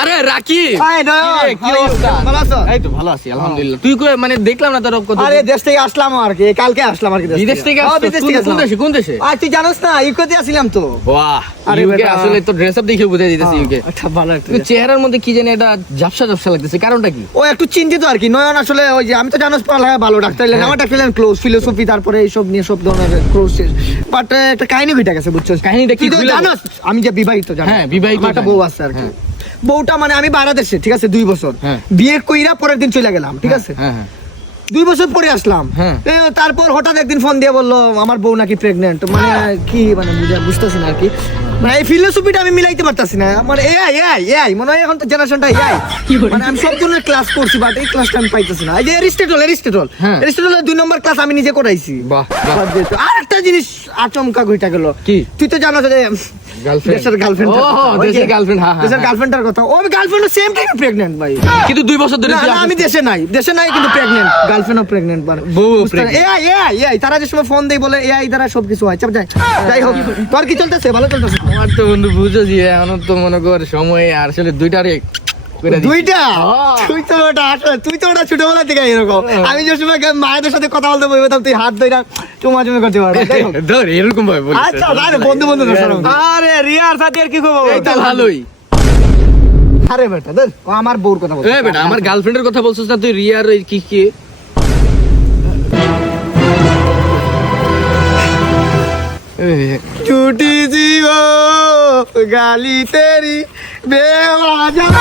আরে রাকি কি অবস্থা? এই তো ভালো আছি আলহামদুলিল্লাহ। তুই কই মানে দেখলাম না তোর কত। আরে দেশ থেকে আসলাম আর কি, কালকে আসলাম আর কি। বিদেশ থেকে হ্যাঁ, বিদেশ থেকে কোন দেশে কোন দেশে? আর তুই জানোস না ইউকেতে আসছিলাম তো। বাহ আরে ইউকে বেটা। আসলে তো ড্রেস আপ দেখে বুঝাই দিতেছি ইউকে। আচ্ছা ভালো একটা। তুই চেহারার মধ্যে কি জানি এটা ঝাপসা ঝাপসা লাগতেছে, কারণটা কি? ও একটু চিন্তিত আর কি। নয়ন আসলে ওই যে আমি তো জানোস পড়ালেখা ভালো, ডাক্তার হলেন, আমার ডাক্তার হলেন ক্লোজ ফিলোসফি, তারপরে এইসব নিয়ে সব ধরনের ক্লোজ। বাট একটা কাহিনী ঘটে গেছে বুঝছস। কাহিনীটা কি তুই তো খুলে বল। জানোস আমি যে বিবাহিত জানো। হ্যাঁ, বিবাহিত আমার একটা জানি। বউ আছে আর কি। হ্যাঁ। বউটা মানে আমি বাংলাদেশে, ঠিক আছে, 2 বছর হ্যাঁ। বিয়ে কইরা পরের দিন চলে গেলাম, ঠিক আছে। হ্যাঁ হ্যাঁ 2 বছর পরে আসলাম। হ্যাঁ। তারপর হঠাৎ একদিন ফোন দিয়ে বললো আমার বউ নাকি প্রেগনেন্ট। মানে কি মানে বুঝতেছি না আর কি। মানে এই ফিলোসফিটা আমি মিলাইতে পারতাছি না। মানে এআই এআই এআই মনে হয় এখন তো জেনারেশনটা এআই। মানে আমি সব ধরনের ক্লাস করছি বাট এই ক্লাসটা আমি পাইতেছি না। এই যে এরিস্টটল হ্যাঁ। এরিস্টটলের 2 নম্বর ক্লাস আমি নিজে করাইছি। বাহ, বাহ। আর একটা জিনিস আচমকা ঘইটা গেল। কি? তুই তো জানো যে গার্লফ্রেন্ড দেশের গার্লফ্রেন্ড। ও দেশের গার্লফ্রেন্ড। হ্যাঁ দেশের গার্লফ্রেন্ডটার কথা। ও গার্লফ্রেন্ড সেম টাইম প্রেগন্যান্ট ভাই। কিন্তু 2 বছর ধরে না, তুই না, আমি দেশে নাই কিন্তু প্রেগন্যান্ট, গার্লফ্রেন্ডও প্রেগন্যান্ট। মানে বউও বুঝতে পারি। pregnant। এআই তারা যে সময় ফোন দেই বলে এআই দ্বারা সবকিছু হয়। চাপ যাই হোক, তোর কি চলতেছে? ভালো চলতেছে? আমার তো বন্ধু বুঝো জি এখন তো মনে কর সময় আর আসলে দুইটারে কইরা দিছি। দুইটা? হ্যাঁ। তুই তো ওটা ছোটবেলা থেকে এরকম। আমি যে সময় মায়েদের সাথে কথা বলতে বলতাম তুই হাত ধইরা চুমা চুমি করতে পারবি। যাই হোক। ধর এরকম ভাবে বলিস। আচ্ছা আরে বন্ধু আরে রিয়ার সাথে আর কি খবর? এই তো ভালোই। আরে বেটা ধর, ও আমার বউর কথা বলছে। এই বেটা আমার গার্লফ্রেন্ডের কথা বলছিস না তুই? রিয়ার ওই কি কি झूठी सी वो गाली तेरी बेवजह